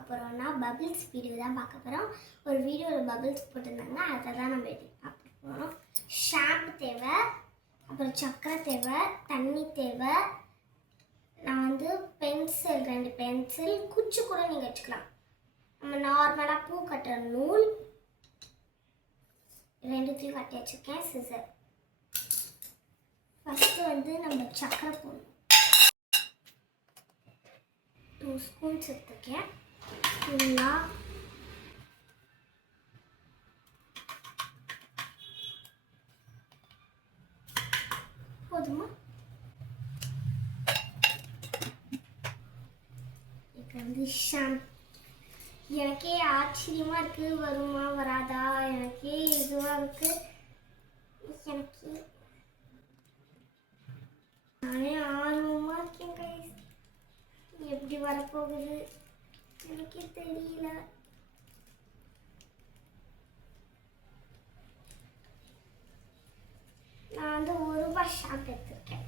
பார்க்க போகிறோம்னா bubbles video தான் பார்க்க போகிறோம். ஒரு வீடியோவில் பபிள்ஸ் போட்டிருந்தாங்க, அதை தான் நம்ம பார்க்க போகிறோம். ஷாம்பு தேவை, அப்புறம் சக்கரை தேவை, தண்ணி தேவை. நான் வந்து பென்சில் 2 பென்சில், குச்சி கூட நீங்கள் வச்சுக்கலாம். நம்ம நார்மலாக பூ கட்டுற நூல் 2த்தையும் கட்டி வச்சுருக்கேன். சிசர். ஃபஸ்ட்டு வந்து நம்ம சக்கரை போடணும். 2 ஸ்பூன்ஸ் எடுத்துக்கேன். ஃபுல்லாக போதுமா? இப்போ வந்து எனக்கே ஆச்சரியமாக இருக்குது, வருமா வராதா, எனக்கே இதுவாக இருக்குது. எனக்கு நானே ஆர்வமாக இருக்கேன் கைஸ். எப்படி வரப்போகுது எனக்கே தெரியல. நான் வந்து 1 ரூபாய் ஷாம்பு எடுத்துருக்கேன்.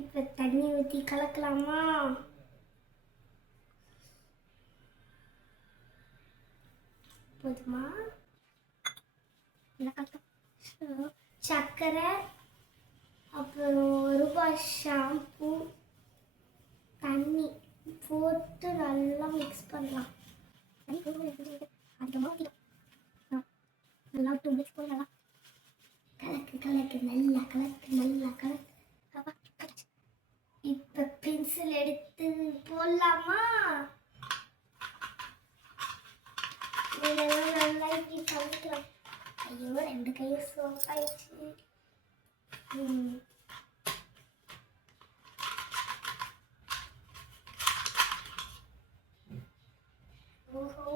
இப்போ தண்ணி ஊற்றி கலக்கலாமா? போதுமா? சக்கரை, அப்புறம் 1 ரூபாய் ஷாம்பு, தண்ணி போட்டு நல்லா மிக்ஸ் பண்ணலாம். நல்லா மிக்ஸ் பண்ணலாம். கலக்கு கலக்கு நல்லா கலக்கு நல்லா கலக்கு. இப்போ பென்சில் எடுத்து போடலாமா? நல்லா இப்படி கலக்கலாம். ஐயோ 2 கையும் சோப் ஆயிடுச்சு. ஓஹோ,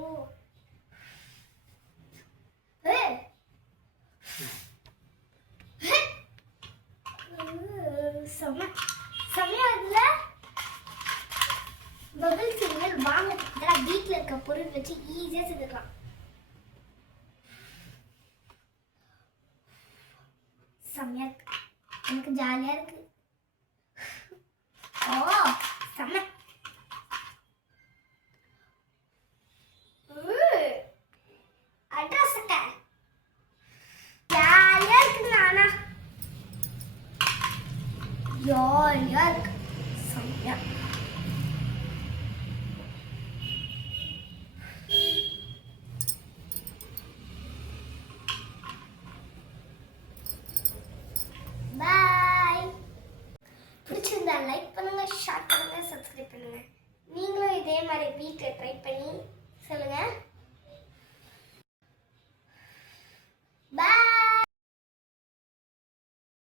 செம்மையா இருக்குல்ல? பபிள் சிக்னல் வாங்க, இதெல்லாம் வீட்டில் இருக்க பொருள் வச்சு ஈஸியாக செஞ்சுக்கலாம். செம்மையா இருக்கு, எனக்கு ஜாலியாக இருக்கு. ஓ செம்ம அட்ரஸக்க ஜாலியாக இருக்கு. நானா ஜாலியாக இருக்கு, செம்மையா. பாய். பிடிச்சிருந்தா லைக் பண்ணுங்க, ஷேர் பண்ணுங்க, சப்ஸ்கிரைப் பண்ணுங்க. நீங்களும் இதே மாதிரி வீட்டில் ட்ரை பண்ணி சொல்லுங்க.